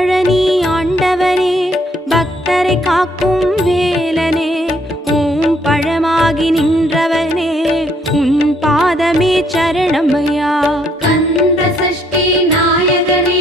பழனி ஆண்டவனே பக்தரை காக்கும் வேலனே ஓம் பழமாகி நின்றவனே உன் பாதமே சரணமையா. கந்த சஷ்டி நாயகனே